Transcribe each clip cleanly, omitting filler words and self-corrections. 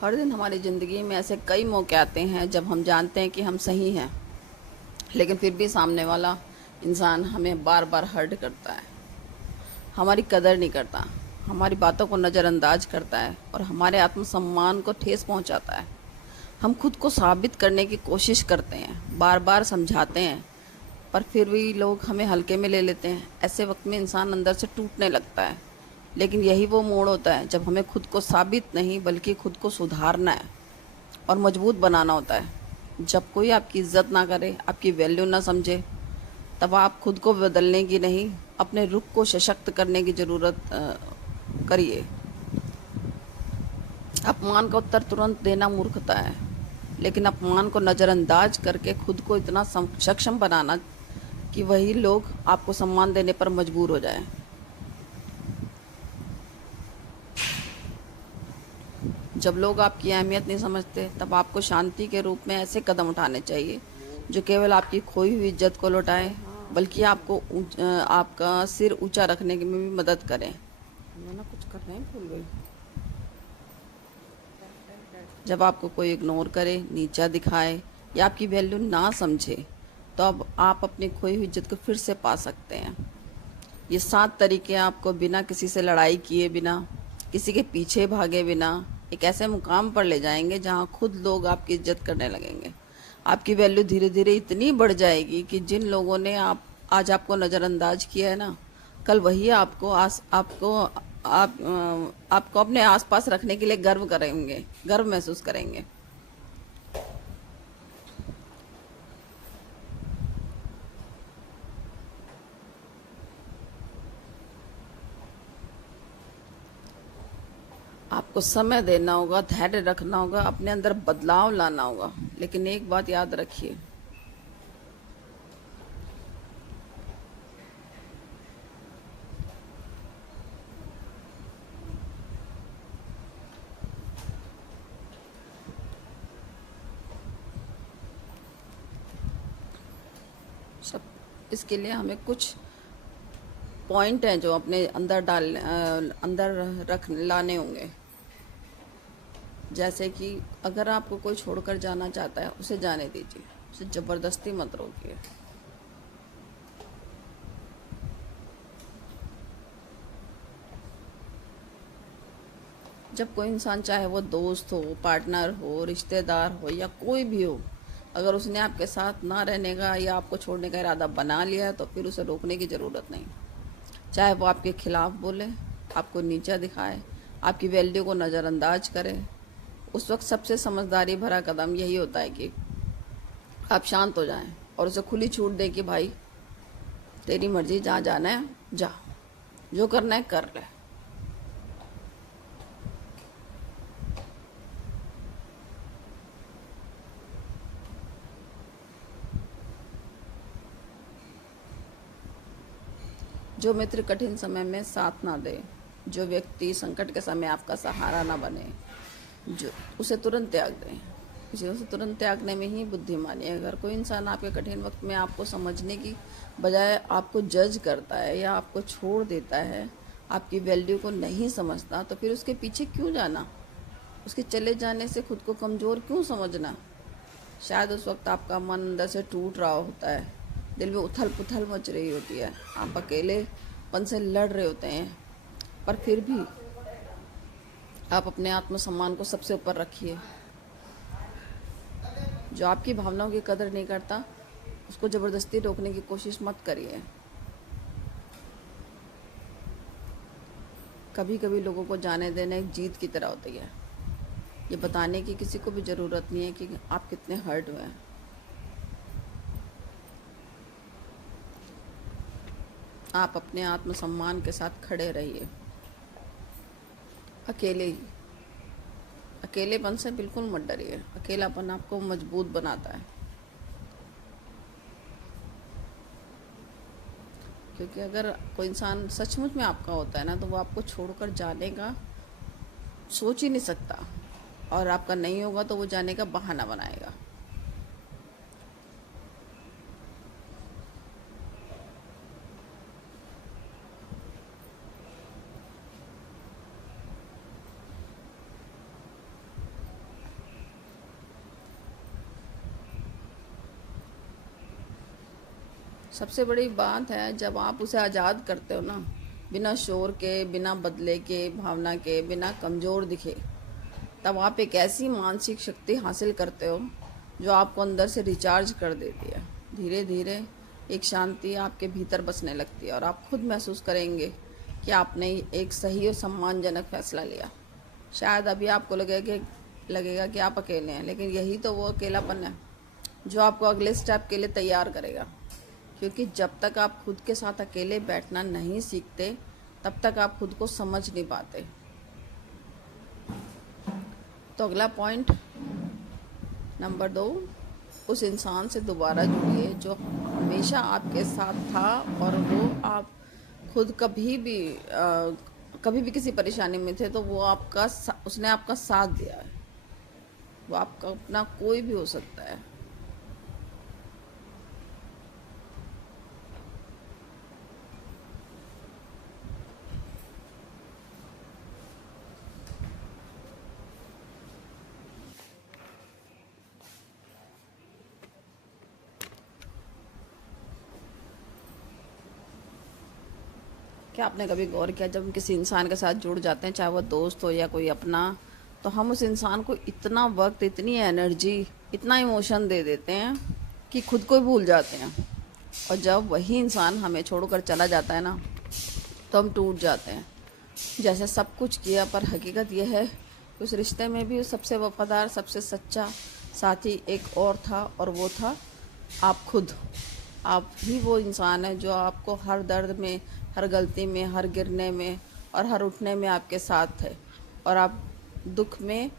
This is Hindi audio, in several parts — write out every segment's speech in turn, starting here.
हर दिन हमारी ज़िंदगी में ऐसे कई मौके आते हैं जब हम जानते हैं कि हम सही हैं, लेकिन फिर भी सामने वाला इंसान हमें बार बार हर्ट करता है, हमारी कदर नहीं करता, हमारी बातों को नज़रअंदाज करता है और हमारे आत्मसम्मान को ठेस पहुंचाता है। हम खुद को साबित करने की कोशिश करते हैं, बार बार समझाते हैं, पर फिर भी लोग हमें हल्के में ले लेते हैं। ऐसे वक्त में इंसान अंदर से टूटने लगता है। लेकिन यही वो मोड़ होता है जब हमें खुद को साबित नहीं बल्कि खुद को सुधारना है और मजबूत बनाना होता है। जब कोई आपकी इज्जत ना करे, आपकी वैल्यू ना समझे, तब आप खुद को बदलने की नहीं, अपने रुख को सशक्त करने की ज़रूरत करिए। अपमान का उत्तर तुरंत देना मूर्खता है, लेकिन अपमान को नज़रअंदाज करके खुद को इतना सक्षम बनाना कि वही लोग आपको सम्मान देने पर मजबूर हो जाएं। जब लोग आपकी अहमियत नहीं समझते, तब आपको शांति के रूप में ऐसे कदम उठाने चाहिए जो केवल आपकी खोई हुई इज्जत को लौटाए, बल्कि आपको आपका सिर ऊंचा रखने में भी मदद करें। मैं ना कुछ कर रहे हैं, भूल गई। जब आपको कोई इग्नोर करे, नीचा दिखाए या आपकी वैल्यू ना समझे, तो अब आप अपनी खोई हुई इज्जत को फिर से पा सकते हैं। ये 7 तरीके आपको बिना किसी से लड़ाई किए, बिना किसी के पीछे भागे, बिना एक ऐसे मुकाम पर ले जाएंगे जहां खुद लोग आपकी इज्जत करने लगेंगे। आपकी वैल्यू धीरे धीरे इतनी बढ़ जाएगी कि जिन लोगों ने आज आपको नज़रअंदाज किया है ना, कल वही आपको अपने आसपास रखने के लिए गर्व महसूस करेंगे। आपको समय देना होगा, धैर्य रखना होगा, अपने अंदर बदलाव लाना होगा। लेकिन एक बात याद रखिए, सब इसके लिए हमें कुछ पॉइंट हैं जो अपने अंदर रख लाने होंगे। जैसे कि अगर आपको कोई छोड़कर जाना चाहता है, उसे जाने दीजिए, उसे ज़बरदस्ती मत रोकिए। जब कोई इंसान, चाहे वो दोस्त हो, पार्टनर हो, रिश्तेदार हो या कोई भी हो, अगर उसने आपके साथ ना रहने का या आपको छोड़ने का इरादा बना लिया है, तो फिर उसे रोकने की ज़रूरत नहीं। चाहे वो आपके खिलाफ बोले, आपको नीचा दिखाए, आपकी वैल्यू को नज़रअंदाज करे, उस वक्त सबसे समझदारी भरा कदम यही होता है कि आप शांत हो जाएं और उसे खुली छूट दें कि भाई, तेरी मर्जी, जहाँ जाना है जा, जो करना है कर ले। जो मित्र कठिन समय में साथ ना दे, जो व्यक्ति संकट के समय आपका सहारा ना बने, जो उसे तुरंत त्याग दें। उसे तुरंत त्यागने में ही बुद्धिमानी है। अगर कोई इंसान आपके कठिन वक्त में आपको समझने की बजाय आपको जज करता है या आपको छोड़ देता है, आपकी वैल्यू को नहीं समझता, तो फिर उसके पीछे क्यों जाना? उसके चले जाने से खुद को कमज़ोर क्यों समझना? शायद उस वक्त आपका मन अंदर से टूट रहा होता है, दिल में उथल पुथल मच रही होती है, आप अकेलेपन से लड़ रहे होते हैं, पर फिर भी आप अपने आत्मसम्मान को सबसे ऊपर रखिए। जो आपकी भावनाओं की कदर नहीं करता, उसको ज़बरदस्ती रोकने की कोशिश मत करिए। कभी कभी लोगों को जाने देना एक जीत की तरह होती है। ये बताने की किसी को भी ज़रूरत नहीं है कि आप कितने हर्ट हुए हैं। आप अपने आत्मसम्मान के साथ खड़े रहिए, अकेले ही। अकेलेपन से बिल्कुल मत डरिए। अकेलापन आपको मजबूत बनाता है, क्योंकि अगर कोई इंसान सचमुच में आपका होता है ना, तो वो आपको छोड़कर जाने का सोच ही नहीं सकता, और आपका नहीं होगा तो वो जाने का बहाना बनाएगा। सबसे बड़ी बात है जब आप उसे आज़ाद करते हो ना, बिना शोर के, बिना बदले के, भावना के, बिना कमज़ोर दिखे, तब आप एक ऐसी मानसिक शक्ति हासिल करते हो जो आपको अंदर से रिचार्ज कर देती है। धीरे धीरे एक शांति आपके भीतर बसने लगती है और आप खुद महसूस करेंगे कि आपने एक सही और सम्मानजनक फैसला लिया। शायद अभी आपको लगेगा कि आप अकेले हैं, लेकिन यही तो वो अकेलापन है जो आपको अगले स्टेप के लिए तैयार करेगा। क्योंकि जब तक आप खुद के साथ अकेले बैठना नहीं सीखते, तब तक आप खुद को समझ नहीं पाते। तो अगला पॉइंट नंबर 2, उस इंसान से दोबारा जुड़िए जो हमेशा आपके साथ था और वो आप खुद कभी भी किसी परेशानी में थे तो वो उसने आपका साथ दिया है। वो आपका अपना कोई भी हो सकता है। क्या आपने कभी गौर किया, जब हम किसी इंसान के साथ जुड़ जाते हैं, चाहे वो दोस्त हो या कोई अपना, तो हम उस इंसान को इतना वक्त, इतनी एनर्जी, इतना इमोशन दे देते हैं कि खुद को ही भूल जाते हैं। और जब वही इंसान हमें छोड़कर चला जाता है ना, तो हम टूट जाते हैं। जैसे सब कुछ किया, पर हकीकत यह है कि उस रिश्ते में भी सबसे वफादार, सबसे सच्चा साथी एक और था, और वो था आप खुद। आप ही वो इंसान है जो आपको हर दर्द में, हर गलती में, हर गिरने में और हर उठने में आपके साथ है। और आप दुख में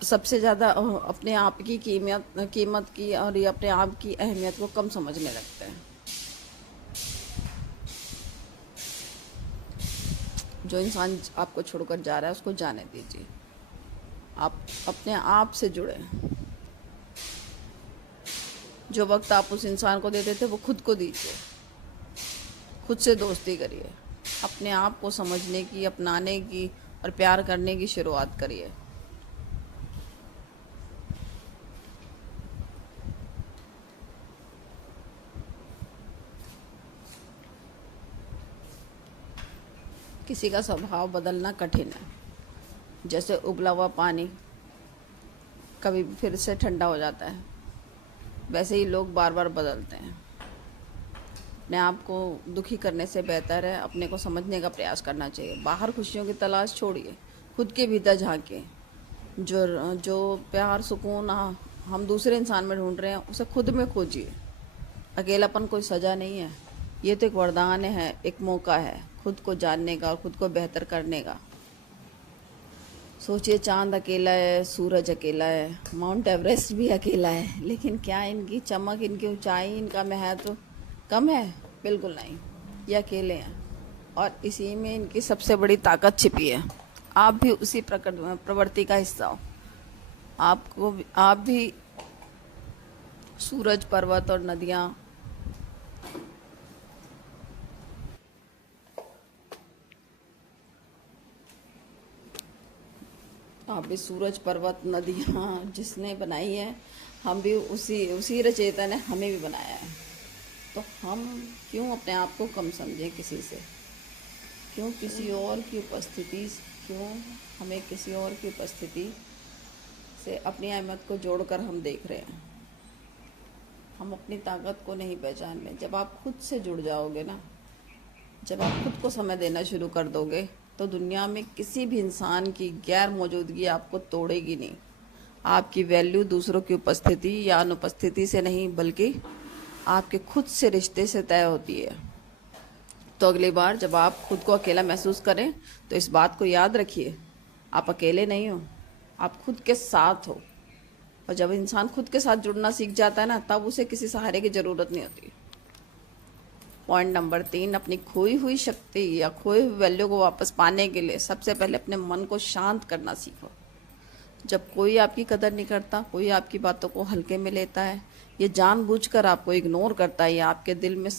सबसे ज़्यादा अपने आप की कीमत की और ये अपने आप की अहमियत को कम समझने लगते हैं। जो इंसान आपको छोड़कर जा रहा है उसको जाने दीजिए। आप अपने आप से जुड़े। जो वक्त आप उस इंसान को देते थे वो खुद को दीजिए। खुद से दोस्ती करिए। अपने आप को समझने की, अपनाने की और प्यार करने की शुरुआत करिए। किसी का स्वभाव बदलना कठिन है। जैसे उबला हुआ पानी कभी फिर से ठंडा हो जाता है, वैसे ही लोग बार बार बदलते हैं। अपने आप को दुखी करने से बेहतर है अपने को समझने का प्रयास करना चाहिए। बाहर खुशियों की तलाश छोड़िए, खुद के भीतर झांकिए। जो जो प्यार, सुकून हम दूसरे इंसान में ढूंढ रहे हैं, उसे खुद में खोजिए। अकेलापन कोई सज़ा नहीं है, ये तो एक वरदान है, एक मौका है खुद को जानने का और खुद को बेहतर करने का। सोचिए, चांद अकेला है, सूरज अकेला है, माउंट एवरेस्ट भी अकेला है, लेकिन क्या इनकी चमक, इनकी ऊंचाई, इनका महत्व कम है? बिल्कुल नहीं। ये अकेले हैं और इसी में इनकी सबसे बड़ी ताकत छिपी है। आप भी उसी प्रवृत्ति का हिस्सा हो। आप भी सूरज, पर्वत और नदियाँ, आप भी सूरज, पर्वत, नदियाँ जिसने बनाई है, हम भी उसी रचेता ने हमें भी बनाया है। तो हम क्यों अपने आप को कम समझें किसी से? क्यों किसी और की उपस्थिति क्यों हमें किसी और की उपस्थिति से अपनी अहमियत को जोड़कर हम देख रहे हैं? हम अपनी ताकत को नहीं पहचान रहे। जब आप खुद से जुड़ जाओगे ना, जब आप खुद को समय देना शुरू कर दोगे, तो दुनिया में किसी भी इंसान की गैर मौजूदगी आपको तोड़ेगी नहीं। आपकी वैल्यू दूसरों की उपस्थिति या अनुपस्थिति से नहीं, बल्कि आपके खुद से रिश्ते से तय होती है। तो अगली बार जब आप खुद को अकेला महसूस करें, तो इस बात को याद रखिए, आप अकेले नहीं हो, आप खुद के साथ हो। और जब इंसान खुद के साथ जुड़ना सीख जाता है ना, तब उसे किसी सहारे की ज़रूरत नहीं होती। पॉइंट नंबर 3, अपनी खोई हुई शक्ति या खोई हुई वैल्यू को वापस पाने के लिए सबसे पहले अपने मन को शांत करना सीखो। जब कोई आपकी कदर नहीं करता, कोई आपकी बातों को हल्के में लेता है, ये जानबूझकर आपको इग्नोर करता है, या आपके दिल में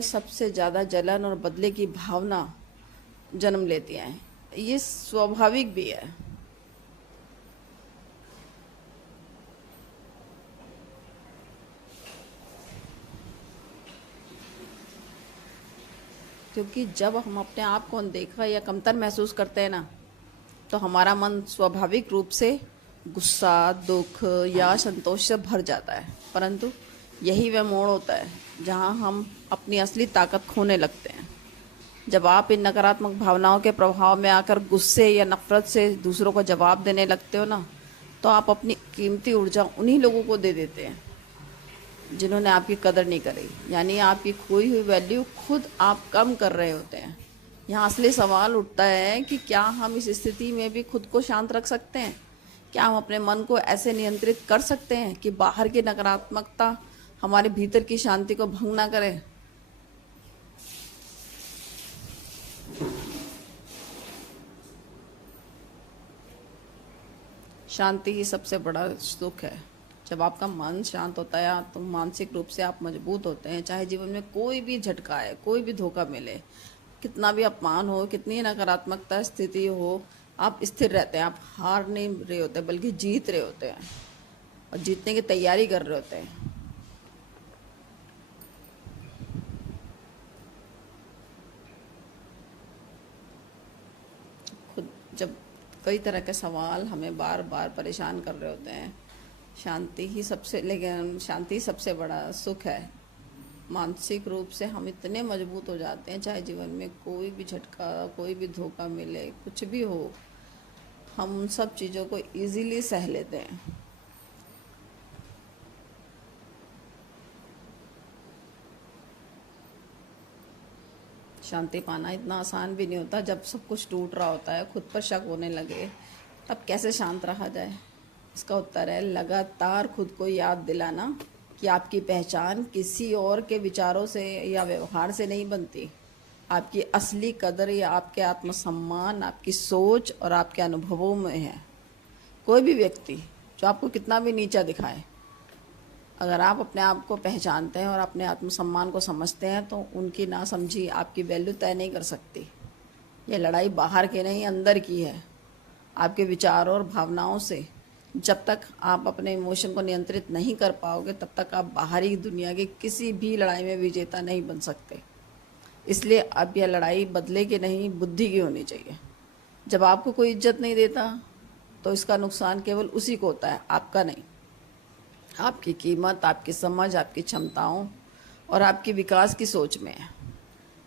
सबसे ज़्यादा जलन और बदले की भावना जन्म लेती हैं। ये स्वाभाविक भी है। क्योंकि जब हम अपने आप को अनदेखा या कमतर महसूस करते हैं ना, तो हमारा मन स्वाभाविक रूप से गुस्सा, दुख या संतोष से भर जाता है। परंतु यही वह मोड़ होता है जहाँ हम अपनी असली ताकत खोने लगते हैं। जब आप इन नकारात्मक भावनाओं के प्रभाव में आकर गुस्से या नफरत से दूसरों को जवाब देने लगते हो ना, तो आप अपनी कीमती ऊर्जा उन्हीं लोगों को दे देते हैं जिन्होंने आपकी कदर नहीं करी। यानी आपकी खोई हुई वैल्यू खुद आप कम कर रहे होते हैं। यहाँ असली सवाल उठता है कि क्या हम इस स्थिति में भी खुद को शांत रख सकते हैं? क्या हम अपने मन को ऐसे नियंत्रित कर सकते हैं कि बाहर की नकारात्मकता हमारे भीतर की शांति को भंग ना करे? शांति ही सबसे बड़ा सुख है। जब आपका मन शांत होता है तो मानसिक रूप से आप मजबूत होते हैं। चाहे जीवन में कोई भी झटका है, कोई भी धोखा मिले, कितना भी अपमान हो, कितनी नकारात्मकता स्थिति हो, आप स्थिर रहते हैं। आप हार नहीं रहे होते बल्कि जीत रहे होते हैं और जीतने की तैयारी कर रहे होते हैं। खुद जब कई तरह के सवाल हमें बार बार परेशान कर रहे होते हैं, लेकिन शांति सबसे बड़ा सुख है। मानसिक रूप से हम इतने मजबूत हो जाते हैं, चाहे जीवन में कोई भी झटका, कोई भी धोखा मिले, कुछ भी हो, हम उन सब चीज़ों को इजीली सह लेते हैं। शांति पाना इतना आसान भी नहीं होता। जब सब कुछ टूट रहा होता है, खुद पर शक होने लगे, तब कैसे शांत रहा जाए? इसका उत्तर है लगातार खुद को याद दिलाना कि आपकी पहचान किसी और के विचारों से या व्यवहार से नहीं बनती। आपकी असली कदर या आपके आत्मसम्मान आपकी सोच और आपके अनुभवों में है। कोई भी व्यक्ति जो आपको कितना भी नीचा दिखाए, अगर आप अपने आप को पहचानते हैं और अपने आत्मसम्मान को समझते हैं, तो उनकी नासमझी आपकी वैल्यू तय नहीं कर सकती। यह लड़ाई बाहर की नहीं, अंदर की है। आपके विचारों और भावनाओं से जब तक आप अपने इमोशन को नियंत्रित नहीं कर पाओगे, तब तक आप बाहरी दुनिया की किसी भी लड़ाई में विजेता नहीं बन सकते। इसलिए अब यह लड़ाई बदले की नहीं, बुद्धि की होनी चाहिए। जब आपको कोई इज्जत नहीं देता, तो इसका नुकसान केवल उसी को होता है, आपका नहीं। आपकी कीमत, आपकी समझ, आपकी क्षमताओं और आपकी विकास की सोच में है।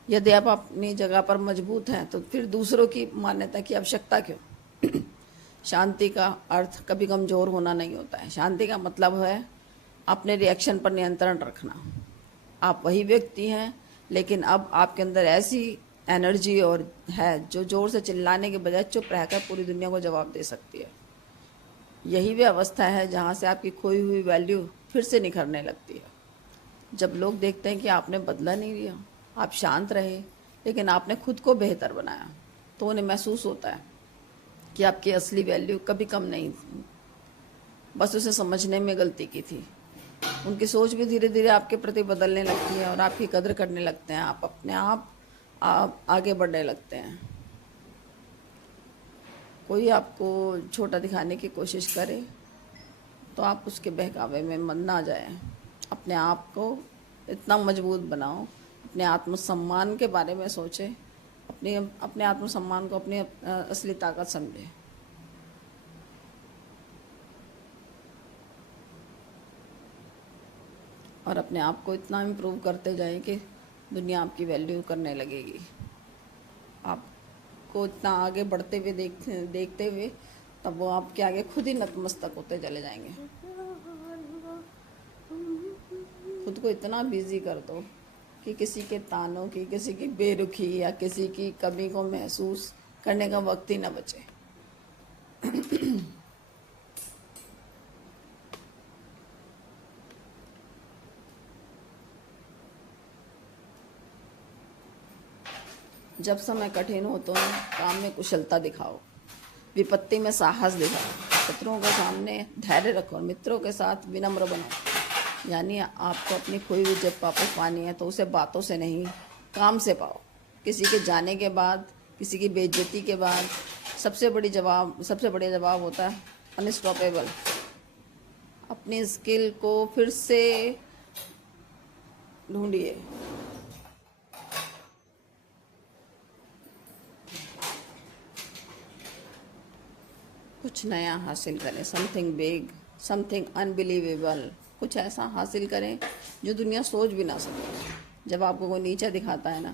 यदि आप अपनी जगह पर मजबूत हैं, तो फिर दूसरों की मान्यता की आवश्यकता क्यों? शांति का अर्थ कभी कमज़ोर होना नहीं होता है। शांति का मतलब है अपने रिएक्शन पर नियंत्रण रखना। आप वही व्यक्ति हैं, लेकिन अब आपके अंदर ऐसी एनर्जी और है जो ज़ोर से चिल्लाने के बजाय चुप रहकर पूरी दुनिया को जवाब दे सकती है। यही वह अवस्था है जहाँ से आपकी खोई हुई वैल्यू फिर से निखरने लगती है। जब लोग देखते हैं कि आपने बदला नहीं लिया, आप शांत रहे, लेकिन आपने खुद को बेहतर बनाया, तो उन्हें महसूस होता है कि आपकी असली वैल्यू कभी कम नहीं थी, बस उसे समझने में गलती की थी। उनकी सोच भी धीरे धीरे आपके प्रति बदलने लगती है और आपकी कदर करने लगते हैं। आप अपने आप आगे बढ़ने लगते हैं। कोई आपको छोटा दिखाने की कोशिश करे, तो आप उसके बहकावे में मन ना जाए। अपने आप को इतना मजबूत बनाओ, अपने आत्मसम्मान के बारे में सोचें, अपने आत्मसम्मान को अपनी असली ताकत समझें। और अपने आप को इतना इम्प्रूव करते जाएं कि दुनिया आपकी वैल्यू करने लगेगी। आपको इतना आगे बढ़ते हुए देखते हुए, तब वो आपके आगे खुद ही नतमस्तक होते चले जाएंगे। खुद को इतना बिजी कर दो कि किसी के तानों की, किसी की बेरुखी या किसी की कमी को महसूस करने का वक्त ही न बचे। जब समय कठिन हो तो काम में कुशलता दिखाओ, विपत्ति में साहस दिखाओ, शत्रुओं के सामने धैर्य रखो और मित्रों के साथ विनम्र बनो। यानी आपको अपनी खोई हुई इज्जत वापस पानी है, तो उसे बातों से नहीं, काम से पाओ। किसी के जाने के बाद, किसी की बेइज्जती के बाद सबसे बड़ा जवाब होता है अनस्टॉपेबल। अपनी स्किल को फिर से ढूंढिए। कुछ नया हासिल करें, समथिंग बिग, समथिंग अनबिलीवेबल, कुछ ऐसा हासिल करें जो दुनिया सोच भी ना सके। जब आपको कोई नीचा दिखाता है ना,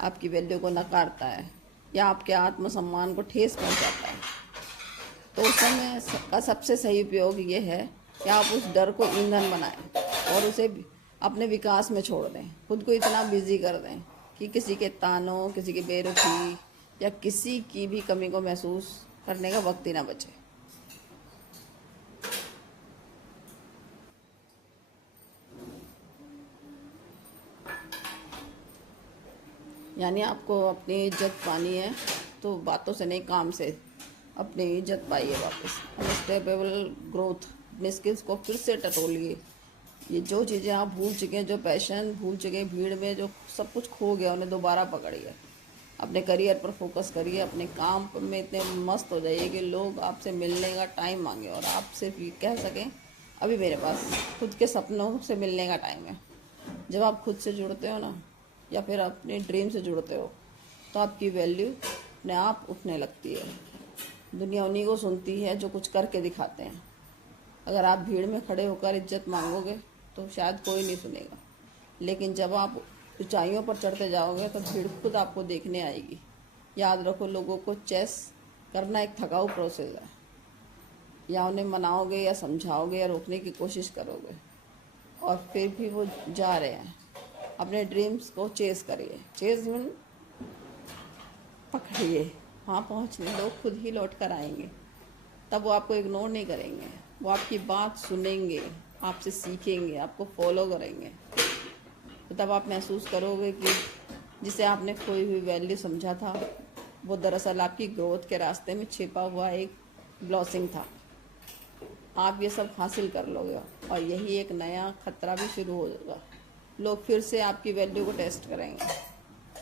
आपकी वैल्यू को नकारता है या आपके आत्मसम्मान को ठेस पहुंचाता है, तो उस समय का सबसे सही उपयोग ये है कि आप उस डर को ईंधन बनाएं और उसे अपने विकास में छोड़ दें। खुद को इतना बिजी कर दें कि किसी के तानों, किसी की बेरुखी या किसी की भी कमी को महसूस करने का वक्त ही ना बचे। यानी आपको अपनी इज्जत पानी है तो बातों से नहीं, काम से अपनी इज्जत पाइए वापस। अनस्टेपेबल ग्रोथ, अपने स्किल्स को फिर से टटोलिए। ये जो चीज़ें आप भूल चुके हैं, जो पैशन भूल चुके हैं भीड़ में, जो सब कुछ खो गया, उन्हें दोबारा पकड़िए। अपने करियर पर फोकस करिए, अपने काम में इतने मस्त हो जाइए कि लोग आपसे मिलने का टाइम मांगे और आप सिर्फ ये कह सकें अभी मेरे पास खुद के सपनों से मिलने का टाइम है। जब आप खुद से जुड़ते हो ना, या फिर अपने ड्रीम से जुड़ते हो, तो आपकी वैल्यू अपने आप उठने लगती है। दुनिया उन्हीं को सुनती है जो कुछ करके दिखाते हैं। अगर आप भीड़ में खड़े होकर इज्जत मांगोगे तो शायद कोई नहीं सुनेगा, लेकिन जब आप ऊंचाइयों पर चढ़ते जाओगे तो भीड़ खुद आपको देखने आएगी। याद रखो, लोगों को चेस करना एक थकाऊ प्रोसेस है। या उन्हें मनाओगे या समझाओगे या रोकने की कोशिश करोगे और फिर भी वो जा रहे हैं। अपने ड्रीम्स को चेस करिए, चेस मीन पकड़िए, वहाँ पहुँचने दो, खुद ही लौट कर आएंगे। तब वो आपको इग्नोर नहीं करेंगे, वो आपकी बात सुनेंगे, आपसे सीखेंगे, आपको फॉलो करेंगे। तो तब आप महसूस करोगे कि जिसे आपने खोई हुई वैल्यू समझा था, वो दरअसल आपकी ग्रोथ के रास्ते में छिपा हुआ एक ब्लॉसिंग था। आप ये सब हासिल कर लोगे और यही एक नया खतरा भी शुरू हो जाएगा। लोग फिर से आपकी वैल्यू को टेस्ट करेंगे,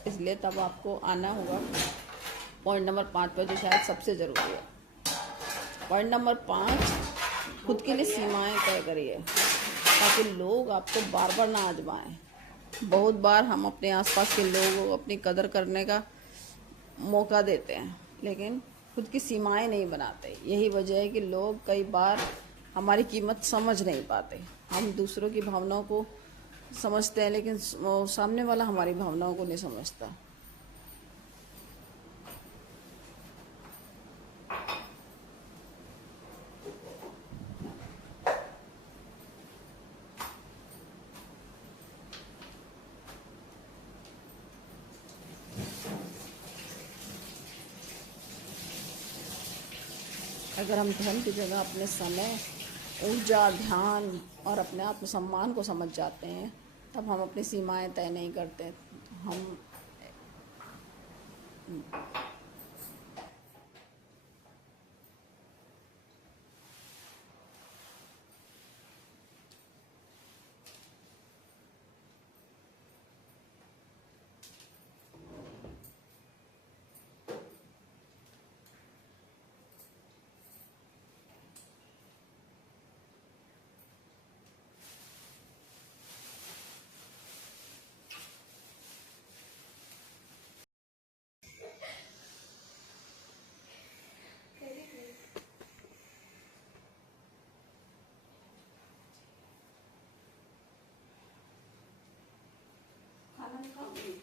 इसलिए तब आपको आना होगा पॉइंट नंबर 5 पर, जो शायद सबसे ज़रूरी है। पॉइंट नंबर 5, खुद के लिए सीमाएं तय करिए ताकि लोग आपको बार बार ना आजमाएं। बहुत बार हम अपने आसपास के लोगों को अपनी कदर करने का मौका देते हैं, लेकिन खुद की सीमाएं नहीं बनाते। यही वजह है कि लोग कई बार हमारी कीमत समझ नहीं पाते। हम दूसरों की भावनाओं को समझते हैं, लेकिन सामने वाला हमारी भावनाओं को नहीं समझता। अगर हम धन की जगह अपने समय, ऊर्जा, ध्यान और अपने आत्मसम्मान को समझ जाते हैं, तब हम अपनी सीमाएं तय नहीं करते। हम खाना नहीं खाओगे?